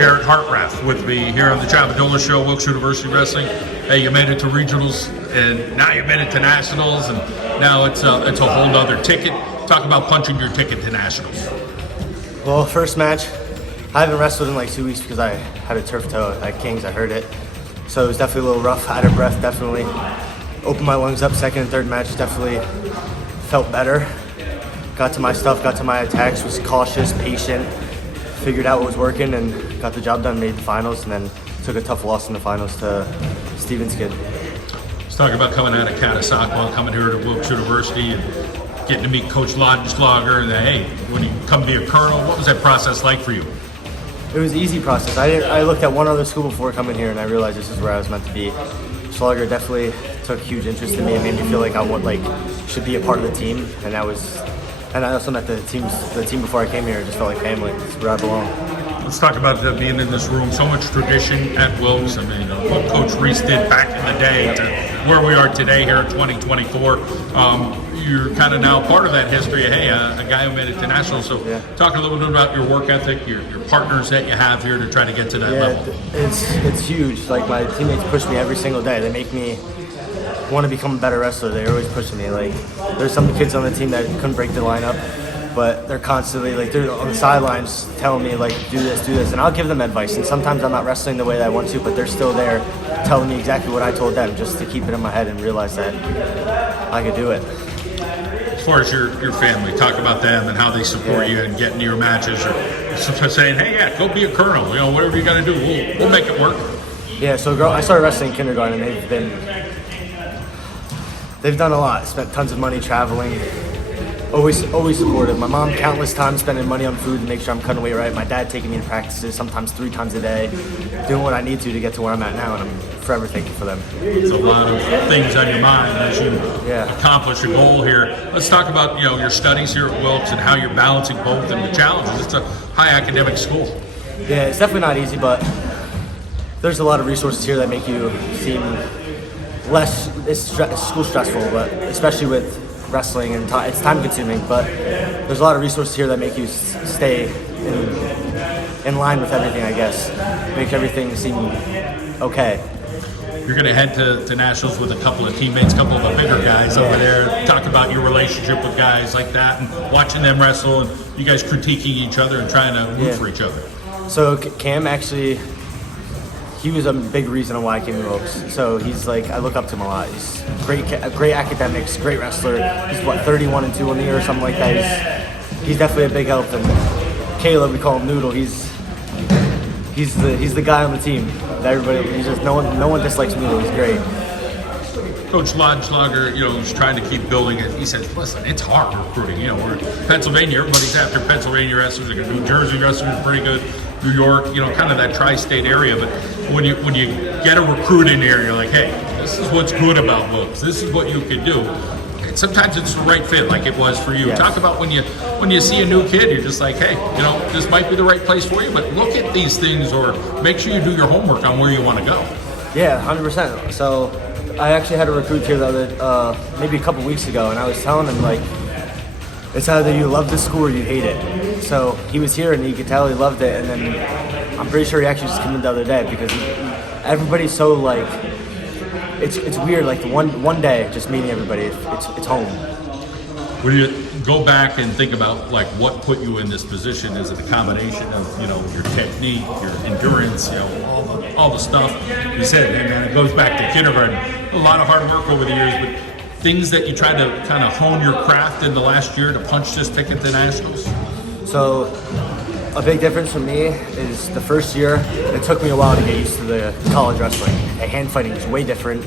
Jaryn Hartranft with me here on the Mendola Show, Wilkes University Wrestling. Hey, you made it to regionals, and now you made it to nationals, and now it's a whole nother ticket. Talk about punching your ticket to nationals. Well, first match, I haven't wrestled in like 2 weeks because I had a turf toe at Kings. I hurt it, so it was definitely a little rough. Out of breath, definitely. Opened my lungs up. Second and third match, definitely felt better. Got to my stuff, got to my attacks, was cautious, patient, figured out what was working, and got the job done, made the finals, and then took a tough loss in the finals to Steven's kid. Let's talk about coming out of Catasauqua, coming here to Wilkes University, and getting to meet Coach Lodgeslager, and hey, when you come to be a colonel, what was that process like for you? It was an easy process. I looked at one other school before coming here, and I realized this is where I was meant to be. Schlager definitely took huge interest in me and made me feel like I should be a part of the team, and I also met the team before I came here. It just felt like family. It's where I belong. Let's talk about being in this room. So much tradition at Wilkes. I mean, what Coach Reese did back in the day to where we are today here in 2024. You're kind of now part of that history. Hey, a guy who made it to nationals. So talk a little bit about your work ethic, your partners that you have here to try to get to that level. It's huge. Like, my teammates push me every single day. They make me want to become a better wrestler. They're always pushing me. Like, there's some kids on the team that couldn't break the lineup, but they're constantly they're on the sidelines telling me do this, and I'll give them advice. And sometimes I'm not wrestling the way that I want to, but they're still there telling me exactly what I told them, just to keep it in my head and realize that I could do it. As far as your family, talk about them and how they support you and getting to your matches, or saying, hey, go be a colonel. Whatever you got to do, we'll make it work. Yeah. So I started wrestling in kindergarten, and they've done a lot. Spent tons of money traveling. Always supportive. My mom, countless times spending money on food to make sure I'm cutting weight right. My dad taking me to practices, sometimes 3 times a day, doing what I need to get to where I'm at now, and I'm forever thankful for them. It's a lot of things on your mind as you accomplish a goal here. Let's talk about your studies here at Wilkes and how you're balancing both and the challenges. It's a high academic school. Yeah, it's definitely not easy, but there's a lot of resources here that make you seem less. It's school stressful, but especially with wrestling, and it's time consuming, but there's a lot of resources here that make you stay in line with everything, I guess. Make everything seem okay. You're going to head to nationals with a couple of teammates, a couple of the bigger guys over there. Talk about your relationship with guys like that and watching them wrestle, and you guys critiquing each other and trying to root for each other. So Cam actually, he was a big reason why I came to Wilkes. So he's I look up to him a lot. He's great academics, great wrestler. He's 31-2 on the year or something like that. He's definitely a big help. And Caleb, we call him Noodle. He's the guy on the team. No one dislikes Noodle. He's great. Coach Lodgeslager, he's trying to keep building it. He says, listen, it's hard recruiting. We're in Pennsylvania. Everybody's after Pennsylvania wrestlers. New Jersey wrestlers are pretty good. New York, kind of that tri-state area. But when you get a recruit in there, you're like, hey, this is what's good about Wilkes. This is what you can do. And sometimes it's the right fit, like it was for you. Yes. Talk about when you see a new kid, you're just like, hey, this might be the right place for you, but look at these things, or make sure you do your homework on where you want to go. Yeah, 100%. So I actually had a recruit here maybe a couple weeks ago, and I was telling him, it's either you love this school or you hate it. So he was here, and you could tell he loved it, and then I'm pretty sure he actually just came in the other day, because everybody's so it's weird, one day just meeting everybody, it's home. When you go back and think about what put you in this position, is it a combination of your technique, your endurance, all the stuff you said, and it goes back to kindergarten. A lot of hard work over the years, but things that you tried to kind of hone your craft in the last year to punch this ticket to nationals? So a big difference for me is the first year, it took me a while to get used to the college wrestling. Hand fighting is way different.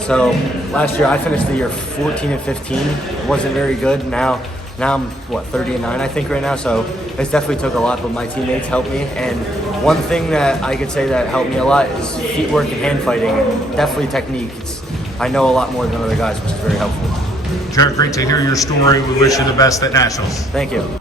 So last year I finished the year 14-15. It wasn't very good. Now I'm 30-9 I think right now. So it's definitely took a lot, but my teammates helped me. And one thing that I could say that helped me a lot is feet work and hand fighting, and definitely technique. I know a lot more than other guys, which is very helpful. Jaryn, great to hear your story. We wish you the best at nationals. Thank you.